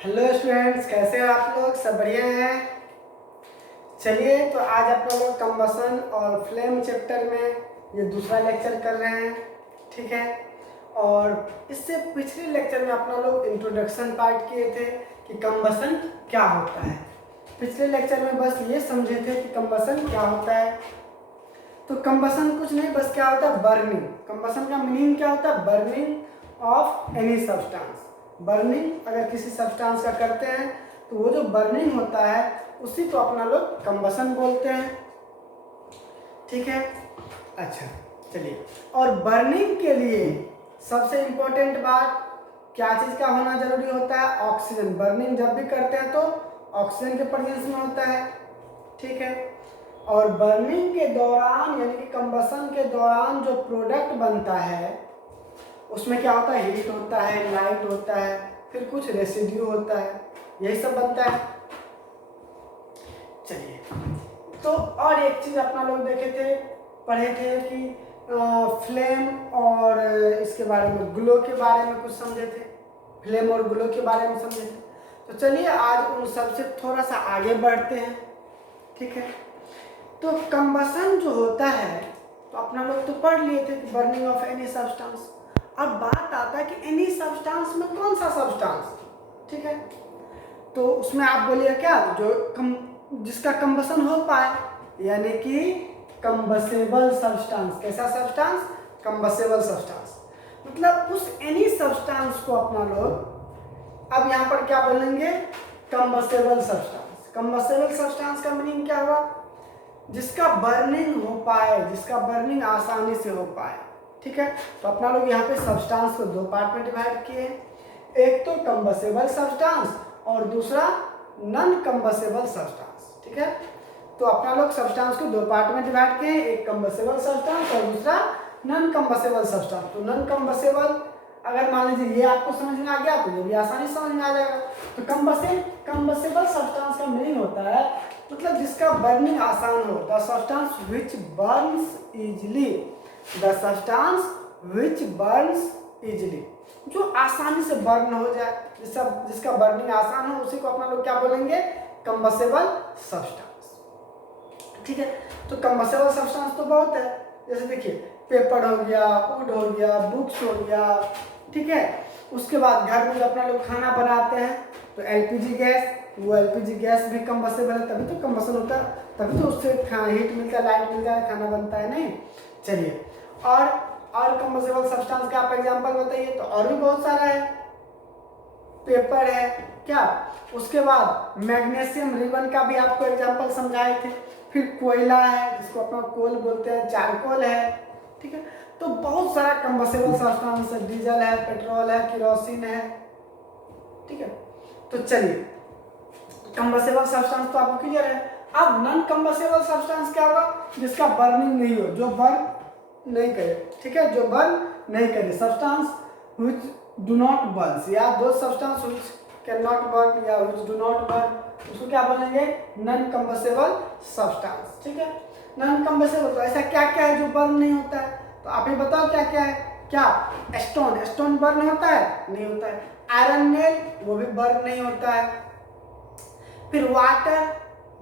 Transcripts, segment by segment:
Hello students, कैसे हो आप लोग? सब बढ़िया हैं? चलिए, तो आज आप लोग कंबसन और फ्लेम चैप्टर में ये दूसरा लेक्चर कर रहे हैं। ठीक है, और इससे पिछले लेक्चर में अपना लोग इंट्रोडक्शन पार्ट किए थे कि कंबसन क्या होता है। पिछले लेक्चर में बस ये समझे थे कि कंबसन क्या होता है। तो कंबसन कुछ नहीं, बस क्या होता है? बर्निंग। कंबसन का मीनिंग क्या होता है? Burning of any substance. Burning अगर किसी सब्सटेंस का करते हैं तो वो जो बर्निंग होता है उसी को अपना लोग कंबसन बोलते हैं। ठीक है, अच्छा चलिए। और बर्निंग के लिए सबसे इम्पोर्टेंट बात क्या चीज़ का होना जरूरी होता है? ऑक्सीजन। बर्निंग जब भी करते हैं तो ऑक्सीजन के प्रेजेंस में होता है। ठीक है, और बर्निंग के दौरान यानी कि कंबसन के दौरान जो प्रोडक्ट बनता है उसमें क्या होता है? हीट होता है, लाइट होता है, फिर कुछ रेसिड्यू होता है, यही सब बनता है। चलिए, तो और एक चीज अपना लोग देखे थे, पढ़े थे कि फ्लेम और इसके बारे में, ग्लो के बारे में कुछ समझे थे। फ्लेम और ग्लो के बारे में समझे थे। तो चलिए आज उन सबसे थोड़ा सा आगे बढ़ते हैं। ठीक है, तो कंबसन जो होता है तो अपना लोग तो पढ़ लिए थे कि बर्निंग ऑफ एनी सब्सटेंस। अब बात आता है कि एनी सब्सटेंस में कौन सा सब्सटेंस? ठीक है, तो उसमें आप बोलिए क्या, जिसका कंबसन हो पाए, यानी कि कंबसेबल सब्सटेंस। कैसा सब्सटेंस? कंबसेबल सब्सटेंस। मतलब उस एनी सब्सटेंस को अपना लोग अब यहाँ पर क्या बोलेंगे? कंबसेबल सब्सटेंस। कंबसेबल सब्सटेंस का मीनिंग क्या हुआ? जिसका बर्निंग हो पाए, जिसका बर्निंग आसानी से हो पाए। ठीक है, तो अपना लोग यहाँ पे सब्सटेंस को दो पार्ट में डिवाइड किए, एक तो कंबसेबल सब्सटेंस और दूसरा नॉन कंबसेबल सब्सटेंस। ठीक है, तो अपना लोग सब्सटेंस को दो पार्ट में डिवाइड किए, एक कंबसेबल सब्सटेंस और दूसरा नॉन कंबसेबल सब्सटेंस। तो नॉन कंबसेबल अगर मान लीजिए ये आपको समझ में आ गया तो ये भी आसानी से समझ में आ जाएगा। तो कंबसेबल सब्सटेंस का मीनिंग होता है मतलब जिसका बर्निंग आसान हो, the substance which Burns easily. The substance which Burns easily, जो आसानी से बर्न हो जाए, जिसका बर्निंग आसान हो, उसी को अपना लोग क्या बोलेंगे? कंबसेबल सब्सटेंस। ठीक है, तो कंबसेबल सब्सटेंस तो बहुत है, जैसे देखिए पेपर हो गया, वुड हो गया, बुक्स हो गया। ठीक है, उसके बाद घर में जो अपना लोग खाना बनाते हैं तो एलपीजी गैस, वो एलपीजी गैस भी कंबसेबल है, तभी तो कंबसन होता है, तभी तो उससे हीट मिलता है, लाइट मिलता है, खाना बनता है। नहीं, चलिए, और कंबसेबल सब्सटेंस का आप एग्जांपल बताइए। तो और भी बहुत सारा है, पेपर है क्या, उसके बाद मैग्नीशियम रिबन का भी आपको एग्जांपल समझाए थे। फिर कोयला है जिसको अपना कोल बोलते हैं, चारकोल है। ठीक है, तो बहुत सारा कंबसेबल सब्सटेंस है, डीजल है, पेट्रोल है, केरोसिन है। ठीक है, तो चलिए, कंबसेबल सब्सटेंस तो आपको क्लियर है। अब नॉन कंबसेबल सब्सटेंस क्या होगा? जिसका बर्निंग नहीं हो, जो बर्न नहीं करे। ठीक है, जो बर्न नहीं करे, substance which do not burn, या दो substance which can not burn या व्हिच डू नॉट बर्न, उसको क्या बोलेंगे? Non combustible substance. ठीक है, नॉन कंबसेबल तो ऐसा क्या क्या है जो बर्न नहीं होता है? तो आप ही बताओ क्या क्या है? क्या स्टोन बर्न होता है? नहीं होता है। आयरन नेल, वो भी बर्न नहीं होता है। फिर वाटर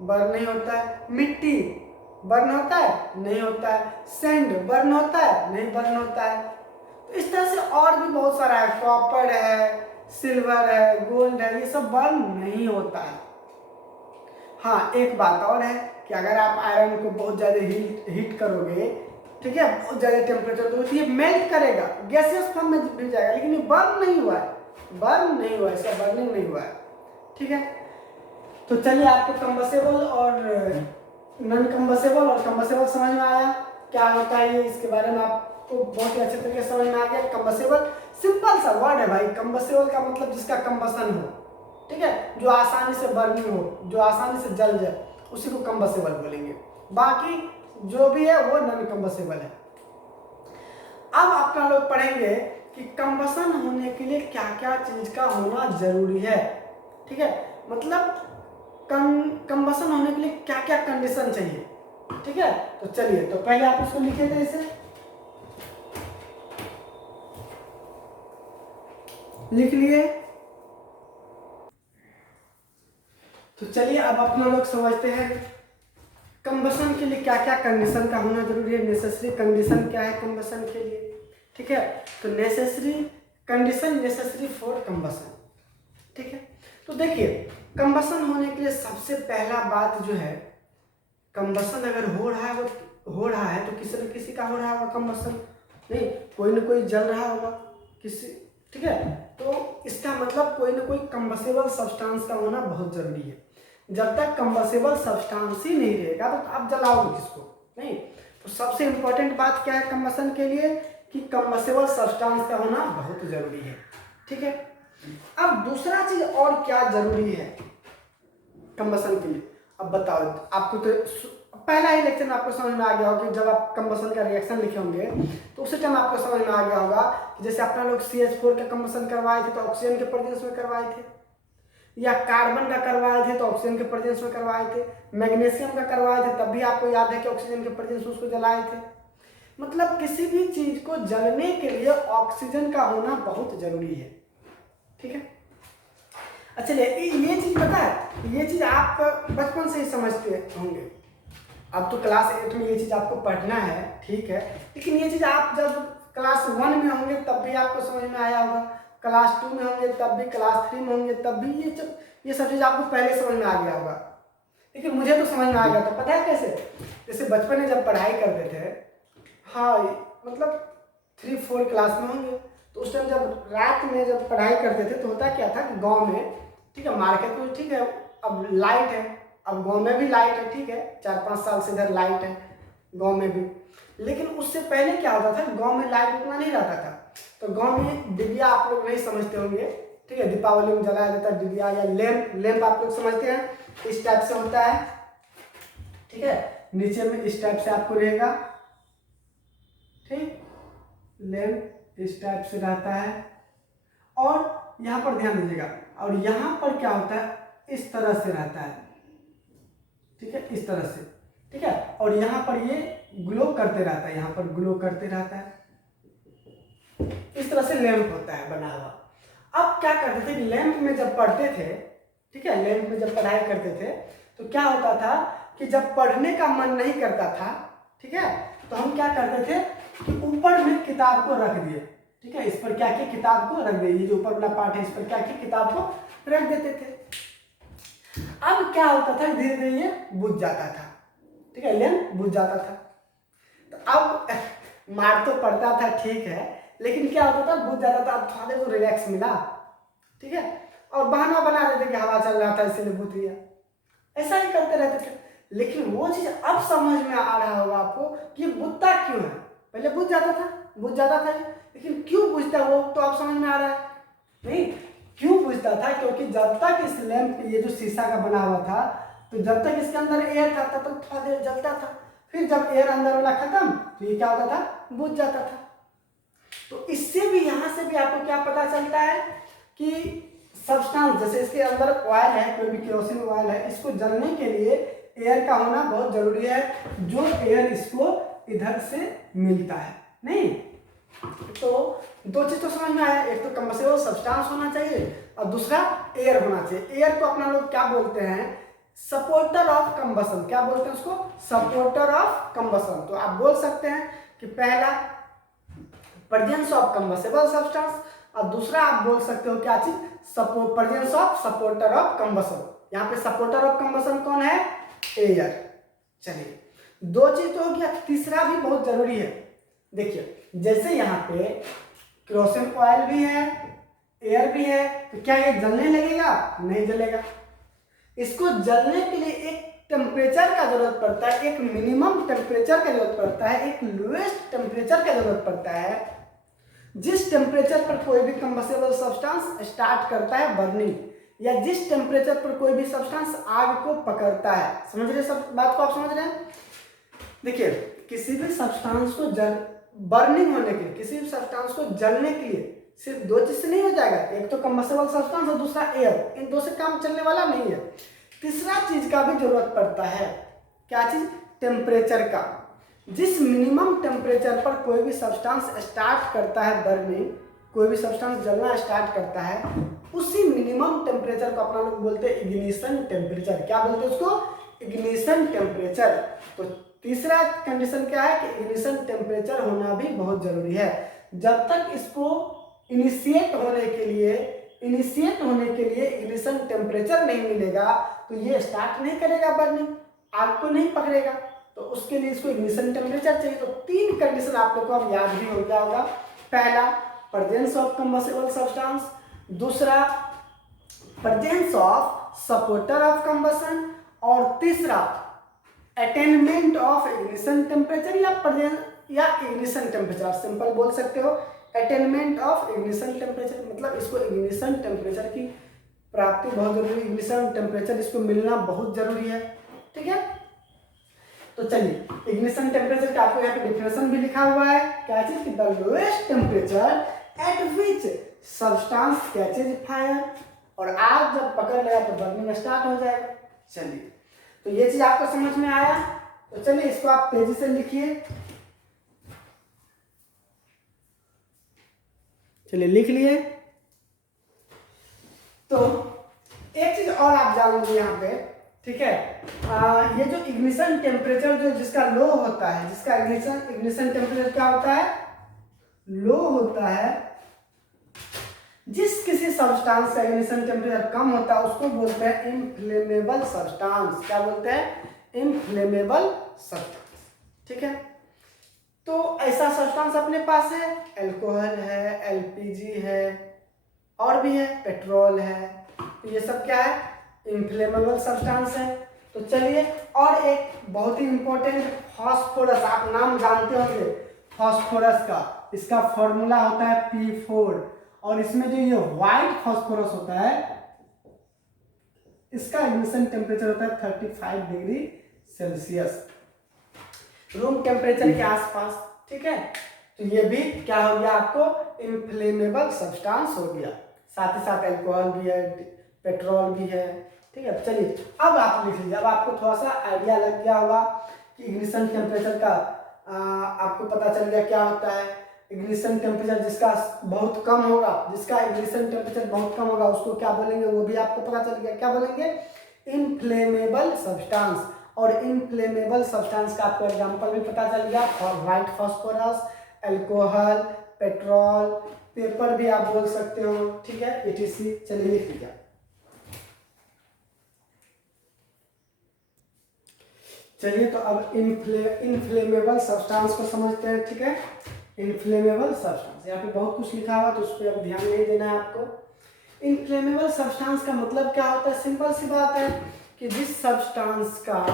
बर्न नहीं होता है। मिट्टी बर्न होता है? नहीं होता है। सैंड बर्न होता है? नहीं बर्न होता है। तो इस तरह से और भी बहुत सारा है, कॉपर है, सिल्वर है, गोल्ड है, ये सब बर्न नहीं होता है। हाँ, एक बात और है कि अगर आप आयरन को बहुत ज़्यादा हीट करोगे, ठीक है, बहुत ज़्यादा टेम्परेचर तो ये मेल्ट करेगा, गैसियस फॉर्म में भी जाएगा, लेकिन ये बर्न नहीं हुआ है, इसका बर्निंग नहीं हुआ है। ठीक है, तो चलिए, आपको कंबसेबल और नॉन कंबसेबल और कंबसेबल समझ में आया क्या होता है ये, इसके बारे में आपको बहुत ही अच्छे तरीके से समझ में आ गया। कंबसेबल सिंपल सा वर्ड है भाई, कंबसेबल का मतलब जिसका कंबसन हो। ठीक है, जो आसानी से बर्निंग हो, जो आसानी से जल जाए, उसी को कंबसेबल बोलेंगे। बाकी जो भी है वो नॉन कंबसेबल है। अब अपना लोग पढ़ेंगे कि कंबसन होने के लिए क्या क्या चीज का होना जरूरी है। ठीक है, मतलब कंबसन होने के लिए क्या क्या कंडीशन चाहिए। ठीक है, तो चलिए, तो पहले आप इसको लिखे थे, इसे लिख लिए। तो चलिए अब अपना लोग समझते हैं कंबसन के लिए क्या क्या कंडीशन का होना जरूरी है, नेसेसरी कंडीशन क्या है कंबसन के लिए। ठीक है, तो necessary condition necessary for combustion. ठीक है, तो देखिए कंबसन होने के लिए सबसे पहला बात जो है, कंबसन अगर हो रहा है तो किसी न किसी का हो रहा होगा कंबसन, नहीं कोई न कोई जल रहा होगा किसी। ठीक है, तो इसका मतलब कोई ना कोई कंबसेबल सब्सटेंस का होना बहुत जरूरी है। जब तक कंबसेबल सब्सटेंस ही नहीं रहेगा तो आप जलाओगे किसको, नहीं। तो सबसे इंपॉर्टेंट बात क्या है कंबसन के लिए, कि कंबसेबल सब्सटेंस का होना बहुत जरूरी है। ठीक है, अब दूसरा चीज और क्या जरूरी है कंबसन के लिए, अब बताओ। आपको तो पहला ही लेक्चर में आपको समझ में आ गया होगा कि जब आप कंबसन का रिएक्शन लिखे होंगे तो उसी टाइम आपको समझ में आ गया होगा कि जैसे अपना लोग CH4 का कंबसन करवाए थे तो ऑक्सीजन के प्रेजेंस में करवाए थे, या कार्बन का करवाए थे तो ऑक्सीजन के प्रेजेंस में करवाए थे, मैग्नीशियम का करवाए थे तब भी आपको याद है कि ऑक्सीजन के प्रेजेंस में उसको जलाए थे। मतलब किसी भी चीज को जलने के लिए ऑक्सीजन का होना बहुत जरूरी है। ठीक है, अच्छा ये चीज पता है, ये चीज आप बचपन से ही समझते होंगे। अब तो क्लास 8 में ये चीज आपको पढ़ना है, ठीक है, लेकिन ये चीज आप जब क्लास 1 में होंगे तब भी आपको समझ में आया होगा, क्लास 2 में होंगे तब भी, क्लास 3 में होंगे तब भी ये सब चीज आपको पहले समझ में आ गया होगा। लेकिन मुझे तो समझ में आ गया था, पता है कैसे, जैसे बचपन में जब पढ़ाई करते थे, हाँ मतलब 3-4 क्लास में होंगे, तो उस टाइम जब रात में जब पढ़ाई करते थे तो होता क्या था कि गाँव में, ठीक है, मार्केट में ठीक है अब लाइट है, अब गांव में भी लाइट है, ठीक है, 4-5 साल से इधर लाइट है गांव में भी। लेकिन उससे पहले क्या होता था, गांव में लाइट उतना नहीं रहता था, तो गांव में डिबिया आप लोग नहीं समझते होंगे, ठीक है, दीपावली में जलाया जाता है डिबिया या लैंप आप लोग समझते हैं, इस टाइप से होता है। ठीक है, नीचे में इस टाइप से आपको रहेगा, ठीक, लैंप इस टाइप से रहता है, और यहाँ पर ध्यान दीजिएगा, और यहाँ पर क्या होता है, इस तरह से रहता है, ठीक है, इस तरह से, ठीक है, और यहाँ पर ये ग्लो करते रहता है, यहाँ पर ग्लो करते रहता है, इस तरह से लैंप होता है बना हुआ। अब क्या करते थे, लैंप में जब पढ़ते थे, ठीक है, लैंप में जब पढ़ाई करते थे तो क्या होता था कि जब पढ़ने का मन नहीं करता था, ठीक है, तो हम क्या करते थे कि ऊपर में किताब को रख दिए, ठीक है, इस पर क्या किया, किताब को रख दिए, ये जो ऊपर वाला पार्ट है इस पर क्या किया, किताब को रख देते थे। अब क्या होता था, धीरे धीरे ये बुझ जाता था, ठीक है, लैंप बुझ जाता था। तो अब मार तो पड़ता था, ठीक है, लेकिन क्या होता था, बुझ जाता था, अब थोड़ा देर को रिलैक्स मिला, ठीक है, और बहाना बना देते कि हवा चल रहा था इसीलिए बुझ गया, ऐसा ही करते रहते थे। लेकिन वो चीज अब समझ में आ रहा होगा आपको कि ये बुझता क्यों है, पहले बुझ जाता था, लेकिन क्यों बुझता वो तो अब समझ में आ रहा है। नहीं, क्यों बुझता था, क्योंकि जब तक इस लैंप ये जो शीशा का बना हुआ था, तो जब तक इसके अंदर एयर था तब तक थोड़ा देर जलता था, फिर जब एयर अंदर वाला खत्म तो ये क्या होता था, बुझ जाता था। तो इससे भी यहाँ से भी आपको क्या पता चलता है कि सब्सटेंस, जैसे इसके अंदर ऑयल है, कोई भी केरोसिन ऑयल है, इसको जलने के लिए एयर का होना बहुत जरूरी है, जो एयर इसको इधर से मिलता है। नहीं, तो दो चीज तो समझ में आया, एक तो कंबसेबल सब्सटेंस होना चाहिए और दूसरा एयर होना चाहिए। एयर को अपना लोग क्या बोलते हैं, सपोर्टर ऑफ कंबसन, क्या बोलते हैं उसको, सपोर्टर ऑफ कंबसन। तो आप बोल सकते हैं कि पहला प्रेजेंस ऑफ कंबसेबल सब्सटेंस, और दूसरा आप बोल सकते हो क्या चीज, presence of supporter of combustion. यहाँ पे सपोर्टर ऑफ कंबसन कौन है, एयर। चलिए, दो चीज तो हो गया, तीसरा भी बहुत जरूरी है। देखिए, जैसे यहाँ पे केरोसिन ऑयल भी है, एयर भी है, तो क्या ये जलने लगेगा, नहीं जलेगा। इसको जलने के लिए एक टेम्परेचर का जरूरत पड़ता है, एक मिनिमम टेम्परेचर का जरूरत पड़ता है, एक लोएस्ट टेम्परेचर का जरूरत पड़ता है। जिस टेम्परेचर पर कोई भी कंबसेबल सब्सटेंस स्टार्ट करता है बर्निंग, या जिस टेम्परेचर पर कोई भी सब्सटेंस आग को पकड़ता है, समझ रहे, सब बात को आप समझ रहे हैं। देखिए, किसी भी सब्सटेंस को बर्निंग होने के लिए, किसी भी सब्सटेंस को जलने के लिए सिर्फ दो चीज से नहीं हो जाएगा, एक तो कंबसेबल सब्सटेंस और दूसरा एयर, इन दो से काम चलने वाला नहीं है। तीसरा चीज का भी जरूरत पड़ता है, क्या चीज, टेम्परेचर का। जिस मिनिमम टेम्परेचर पर कोई भी सब्सटेंस स्टार्ट करता है बर्निंग, कोई भी सब्सटेंस जलना स्टार्ट करता है, उसी मिनिमम टेम्परेचर को अपना लोग बोलते हैं इग्निशन टेम्परेचर। क्या बोलते हैं उसको? Ignition temperature. तो तीसरा कंडीशन क्या है कि इग्निशन टेम्परेचर होना भी बहुत जरूरी है। जब तक इसको इनिशिएट होने के लिए इग्निशन टेम्परेचर नहीं मिलेगा तो ये स्टार्ट नहीं करेगा बर्निंग, आग को नहीं पकड़ेगा। तो उसके लिए इसको इग्निशन टेम्परेचर चाहिए। तो 3 कंडीशन आप लोग को अब याद भी हो गया होगा। पहला, प्रेजेंस ऑफ कंबस्टिबल सब्सटेंस। दूसरा, presence of supporter of combustion. और तीसरा, अटेनमेंट ऑफ इग्निशन टेम्परेचर या इग्निशन टेम्परेचर। सिंपल बोल सकते हो, अटेनमेंट ऑफ इग्निशन टेम्परेचर, मतलब इसको इग्निशन टेम्परेचर की प्राप्ति बहुत जरूरी है। इग्निशन टेम्परेचर इसको मिलना बहुत जरूरी है। ठीक है, तो चलिए इग्निशन टेम्परेचर का आपको यहाँ पे डिफिनेशन भी लिखा हुआ है। क्या चीज की? The lowest temperature at which substance catches fire. और आग जब पकड़ लेगा तो बर्निंग स्टार्ट हो जाएगा। चलिए, तो ये चीज आपको समझ में आया। तो चलिए इसको आप तेजी से लिखिए। चलिए लिख लिए। तो एक चीज और आप जान लीजिए यहाँ पे, ठीक है। ये जो इग्निशन टेम्परेचर जो जिसका लो होता है, जिसका इग्निशन टेम्परेचर क्या होता है? लो होता है। जिस किसी सब्सटेंस का इग्निशन टेम्परेचर कम होता है उसको बोलते हैं इनफ्लेमेबल सब्सटेंस। क्या बोलते हैं? Inflammable substance. ठीक है, तो ऐसा सब्सटेंस अपने पास है, अल्कोहल है, एलपीजी है, और भी है, पेट्रोल है। तो ये सब क्या है? इनफ्लेमेबल सब्सटेंस है। तो चलिए, और एक बहुत ही इंपॉर्टेंट, फास्फोरस। आप नाम जानते होंगे फास्फोरस का। इसका फॉर्मूला होता है P4। और इसमें जो ये व्हाइट फास्फोरस होता है, इसका इग्निशन टेम्परेचर होता है 35 डिग्री सेल्सियस, रूम टेम्परेचर के आसपास। ठीक है, तो ये भी क्या हो गया आपको? इनफ्लेमेबल सब्सटेंस हो गया। साथ ही साथ अल्कोहल भी है, पेट्रोल भी है। ठीक है, चलिए अब आप लिख लीजिए। अब आपको थोड़ा सा आइडिया लग गया होगा कि इग्निशन टेम्परेचर का आपको पता चल गया क्या होता है। इग्निशन टेम्परेचर जिसका बहुत कम होगा, जिसका इग्निशन टेम्परेचर बहुत कम होगा, उसको क्या बोलेंगे वो भी आपको पता चल गया। क्या बोलेंगे? Inflammable substance. और इनफ्लेमेबल सब्सटेंस का आपको एग्जांपल भी पता चल गया, white phosphorus, alcohol, petrol, paper भी आप बोल सकते हो। ठीक है, etc। चलिए लिख लीजिए। चलिए, तो अब इनफ्लेमेबल सब्सटेंस को समझते हैं। ठीक है, इनफ्लेमेबल सब्सटेंस, यहाँ पे बहुत कुछ लिखा हुआ तो उस पर अब ध्यान नहीं देना है आपको। इनफ्लेमेबल सब्सटेंस का मतलब क्या होता है? सिंपल सी बात है कि जिस सब्सटेंस का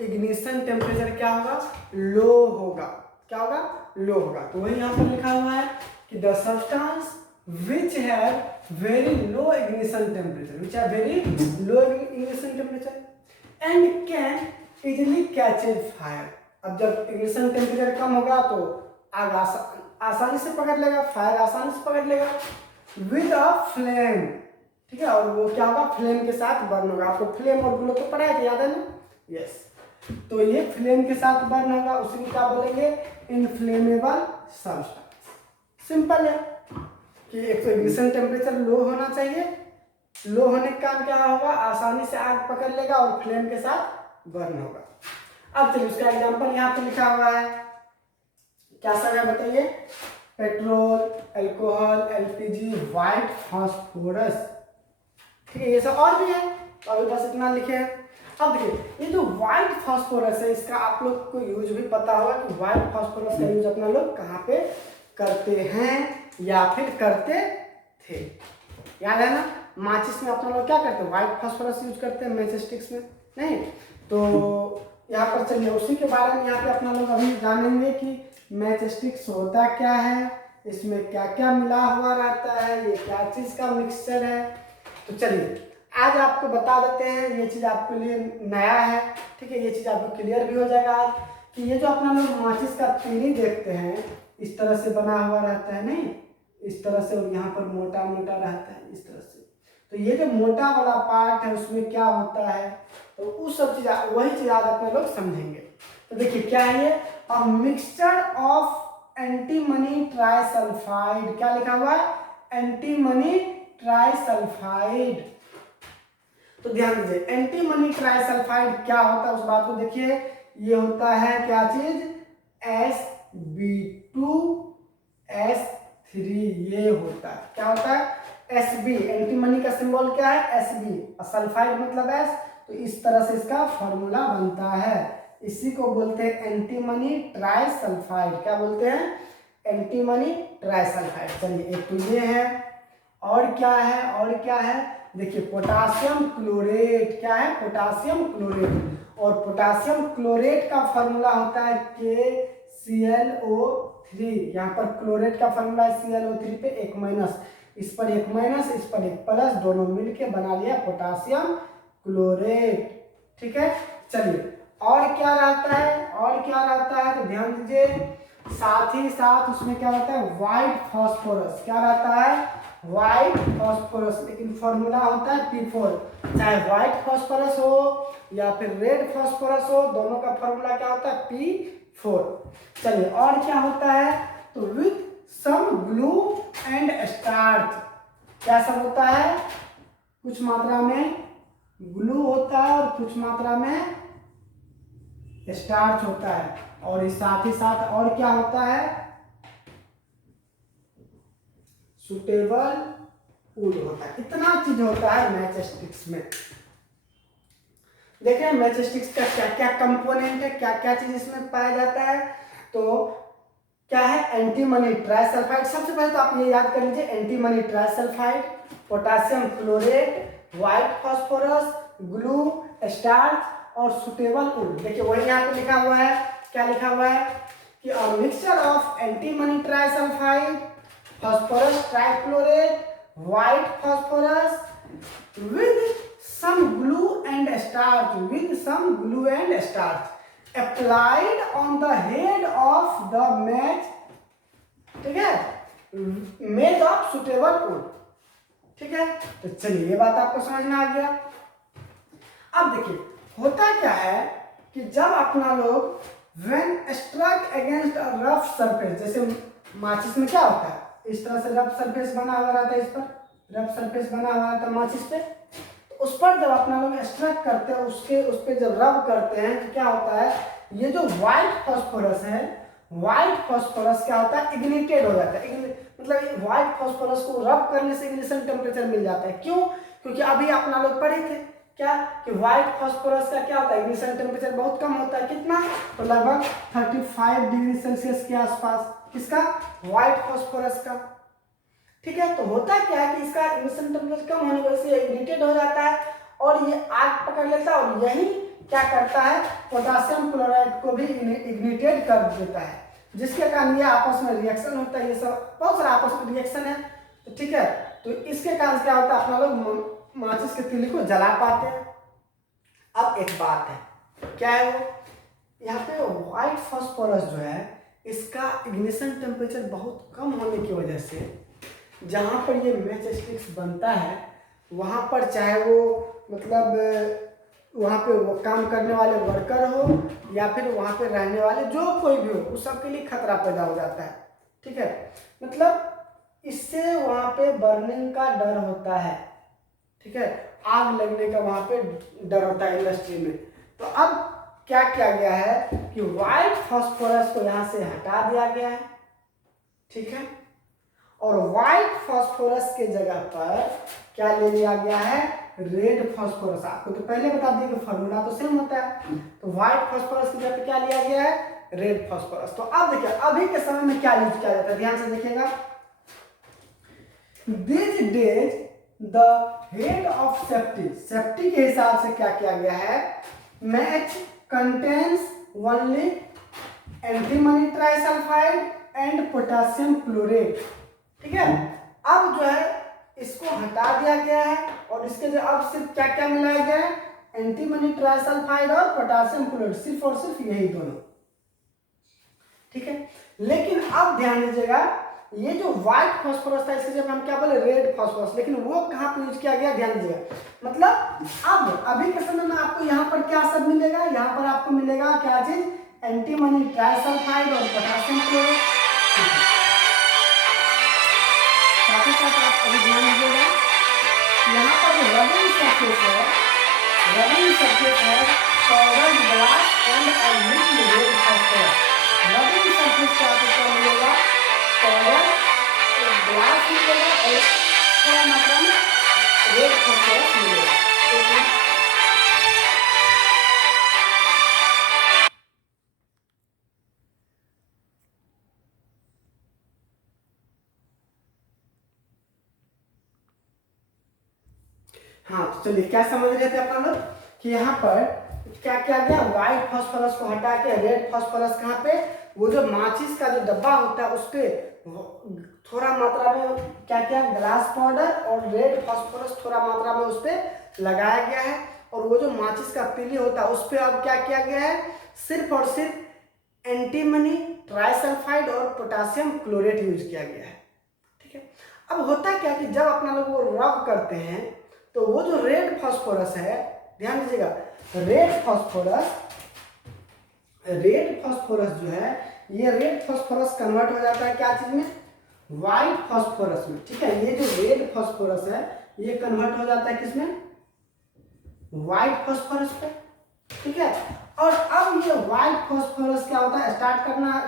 इग्निशन टेम्परेचर क्या होगा? लो होगा। क्या होगा? लो होगा। तो वही यहाँ पर लिखा हुआ है कि the substance which have very low ignition temperature, which have very low ignition temperature and can easily catches fire. अब जब इग्निशन टेम्परेचर कम होगा तो आग आसानी से पकड़ लेगा, फायर आसानी से पकड़ लेगा विद अ फ्लेम। ठीक है, और वो क्या होगा? फ्लेम के साथ बर्न होगा। आपको फ्लेम और ग्लो तो पढ़ा है, याद है ना? यस, तो ये फ्लेम के साथ बर्न होगा, उसी को क्या बोलेंगे? Inflammable substance. सिंपल है कि एक तो इग्निशन टेम्परेचर लो होना चाहिए, लो होने का काम क्या होगा? आसानी से आग पकड़ लेगा और फ्लेम के साथ बर्न होगा। अब चलिए उसका एग्जांपल यहाँ पे लिखा हुआ है, क्या सब है बताइए? Petrol, alcohol, LPG, white phosphorus. ठीक है, ये सब और भी है, तो अभी बस इतना लिखे। अब देखिए, ये जो व्हाइट फास्फोरस है, इसका आप लोग को यूज भी पता होगा कि व्हाइट फास्फोरस का यूज अपना लोग कहाँ पे करते हैं या फिर करते थे। याद है ना? माचिस में अपना लोग क्या करते हैं? व्हाइट फास्फोरस यूज करते हैं, मैच स्टिक्स में नहीं। तो यहाँ पर चलिए उसी के बारे में यहाँ पे अपना लोग अभी जानेंगे कि मैच स्टिक्स होता क्या है, इसमें क्या क्या मिला हुआ रहता है, ये क्या चीज़ का मिक्सचर है। तो चलिए आज आपको बता देते हैं, ये चीज़ आपके लिए नया है। ठीक है, ये चीज़ आपको क्लियर भी हो जाएगा आज कि ये जो अपना लोग माचिस का तीली देखते हैं, इस तरह से बना हुआ रहता है, नहीं इस तरह से, और यहाँ पर मोटा मोटा रहता है इस तरह से। तो ये जो मोटा वाला पार्ट है उसमें क्या होता है, तो उस सब चीज़ वही चीज़ आज अपने लोग समझेंगे। तो देखिए क्या है ये? A mixture of antimony trisulphide. क्या लिखा हुआ है? Antimony trisulphide. तो ध्यान दीजिए, एंटीमनी ट्राइसल्फाइड क्या होता है उस बात को देखिए। ये होता है क्या चीज? Sb2S3 ये होता है। क्या होता है? Sb। एंटीमनी का सिंबल क्या है? Sb। सल्फाइड मतलब S, तो इस तरह से इसका फॉर्मूला बनता है। इसी को बोलते हैं एंटीमनी ट्राइसल्फाइड। क्या बोलते हैं? Antimony trisulphide. चलिए, एक तो ये है, और क्या है? और क्या है? देखिए, पोटासियम क्लोरेट। क्या है? Potassium chlorate. और पोटासियम क्लोरेट का फॉर्मूला होता है KClO3। यहाँ पर क्लोरेट का फॉर्मूला है ClO3 पे एक माइनस, इस पर एक माइनस, इस पर एक प्लस, दोनों मिलके बना लिया पोटासियम क्लोरेट। ठीक है, चलिए, और क्या रहता है? और क्या रहता है? तो ध्यान दीजिए, साथ ही साथ उसमें क्या रहता है? White phosphorus. क्या रहता है? White phosphorus. लेकिन फॉर्मूला होता है P4। चाहे व्हाइट फास्फोरस हो या फिर रेड फास्फोरस हो, दोनों का फॉर्मूला क्या होता है? P4। चलिए, और क्या होता है? तो with some glue and starch. क्या सब होता है? कुछ मात्रा में ग्लू होता है और कुछ मात्रा में स्टार्च होता है, और इस साथ ही साथ और क्या होता है? सुटेबल वुड होता है। इतना चीज होता है मैच स्टिक्स में। देखें मैच स्टिक्स का क्या क्या कंपोनेंट है, क्या क्या चीज इसमें पाया जाता है। तो क्या है? Antimony trisulphide. सबसे पहले तो आप ये याद कर लीजिए, antimony trisulphide, potassium chlorate, white phosphorus, glue, starch और सुटेबल वुड। देखिए वही यहाँ पे लिखा हुआ है। क्या लिखा हुआ है? कि a mixture of antimony trisulphide, phosphorus trichlorate, white phosphorus with some glue and starch, applied on the head of the match, ठीक है, made of suitable wood। ठीक है, तो चलिए ये बात आपको समझ में आ गया। अब देखिए होता क्या है कि जब अपना लोग when struck against a rough surface, जैसे माचिस में क्या होता है? इस तरह से रफ सरफेस बना हुआ रहता है, इस पर रफ सरफेस बना हुआ रहता है माचिस पे। तो उस पर जब अपना लोग स्ट्रक करते हैं, उस पे जब रब करते हैं तो क्या होता है? ये जो व्हाइट फास्फोरस है, व्हाइट फास्फोरस क्या होता है? इग्निटेड हो जाता है। मतलब ये व्हाइट फास्फोरस को रब करने से इग्निशन टेम्परेचर मिल जाता है। क्यों? क्योंकि अभी अपना लोग पढ़े थे क्या कि व्हाइट फास्फोरस का क्या होता है? इग्निशन टेम्परेचर बहुत कम होता है। कितना? तो लगभग 35 डिग्री सेल्सियस के आसपास। किसका? व्हाइट फास्फोरस का। ठीक है, तो होता क्या है कि इसका इग्निशन टेम्परेचर कम होने की वजह से इग्निटेड हो जाता है और ये आग पकड़ लेता है, और यही क्या करता है? पोटासियम क्लोराइड को भी इग्निटेड कर देता है, जिसके कारण ये आपस में रिएक्शन होता है। ये सब बहुत सारा आपस में रिएक्शन है। तो ठीक है, तो इसके कारण क्या होता है? अपना लोग माचिस के तीली को जला पाते हैं। अब एक बात है, क्या है वो? यहाँ पे व्हाइट फास्फोरस जो है, इसका इग्निशन टेम्परेचर बहुत कम होने की वजह से जहाँ पर ये मैच स्टिक्स बनता है, वहाँ पर चाहे वो मतलब वहाँ पे वो काम करने वाले वर्कर हो या फिर वहाँ पे रहने वाले जो कोई भी हो, उस सबके लिए खतरा पैदा हो जाता है। ठीक है, मतलब इससे वहाँ पे बर्निंग का डर होता है। ठीक है, आग लगने का वहाँ पे डर होता है इंडस्ट्री में। तो अब क्या किया गया है कि व्हाइट फास्फोरस को यहाँ से हटा दिया गया है। ठीक है, और व्हाइट फास्फोरस के जगह पर क्या ले लिया गया है? Red phosphorus. आपको तो पहले बता दिया कि फॉर्मूला तो सेम होता है। तो व्हाइट फास्फोरस की जगह पे क्या लिया गया है? Red phosphorus. तो अब देखिए अभी के समय में क्या यूज किया जाता है, ध्यान से देखिएगा। These days the head of safety के हिसाब से क्या किया गया है? Match contains only antimony trisulphide and potassium chlorate. ठीक है, अब जो है इसको हटा दिया गया है और इसके जो अब सिर्फ क्या क्या मिलाया गया है? एंटीमनी ट्राइसल्फाइड और पोटासियम क्लोराइड, सिर्फ और सिर्फ यही दोनों। ठीक है, लेकिन अब ध्यान दीजिएगा, ये जो व्हाइट फास्फोरस था इसके जब हम क्या बोले? Red phosphorus. लेकिन वो कहाँ पे यूज किया गया? ध्यान दीजिएगा, मतलब अब अभी के समय में आपको यहाँ पर क्या सब मिलेगा? यहाँ पर आपको मिलेगा क्या चीज? एंटीमनी ट्राइसल्फाइड और पोटासियम क्लोराइड। ठीक है, साथ ही साथ आप अभी ध्यान दीजिएगा, यहाँ पर जो रबिंग सरफेस है, रबिंग सरफेस है powdered glass and a little red phosphorus. Rubbing surface पे आपको क्या मिलेगा, पाउडर ग्लास मिलेगा और थोड़ा मात्रा में रेड फॉस्फोरस मिलेगा। तो हाँ, तो चलिए क्या समझ रहे थे अपन लोग कि यहाँ पर क्या क्या गया, व्हाइट फास्फोरस को हटा के रेड फास्फोरस कहाँ पे, वो जो माचिस का जो डब्बा होता है उस पे थोड़ा मात्रा में क्या क्या ग्लास पाउडर और रेड फास्फोरस थोड़ा मात्रा में उस पे लगाया गया है, और वो जो माचिस का तीली होता है उस पे अब क्या किया गया है, सिर्फ और सिर्फ एंटीमनी ट्राइसल्फाइड और पोटासियम क्लोरेट यूज किया गया है। ठीक है, अब होता क्या कि जब अपना लोग वो रब करते हैं तो वो जो रेड फास्फोरस है, ध्यान दीजिएगा, रेड फास्फोरस जो है, ये रेड फास्फोरस कन्वर्ट हो जाता है क्या चीज में, व्हाइट फास्फोरस में। ठीक है, ये जो रेड फास्फोरस है ये कन्वर्ट हो जाता है किसमें, व्हाइट फास्फोरस पे। ठीक है, और अब ये व्हाइट फास्फोरस क्या होता है, स्टार्ट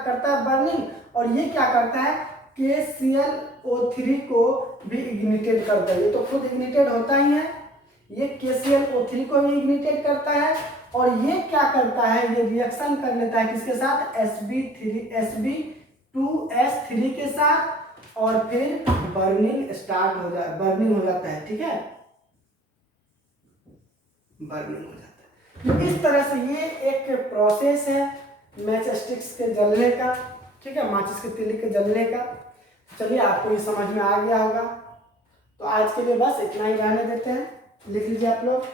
करता है बर्निंग, और ये क्या करता है, KClO3 को भी इग्निटेट करता है। ये तो खुद इग्निटेट होता ही है, ये KClO3 को भी इग्निटेट करता है, और ये क्या करता है, ये रिएक्शन कर लेता है किसके साथ, Sb2S3 के साथ, और फिर बर्निंग हो जाता है। ठीक है, बर्निंग हो जाता है। तो इस तरह से ये एक प्रोसेस है मैच स्टिक्स के जलने का, ठीक है, माचिस के तीली के जलने का। चलिए आपको ये समझ में आ गया होगा, तो आज के लिए बस इतना ही रहने देते हैं, लिख लीजिए आप लोग।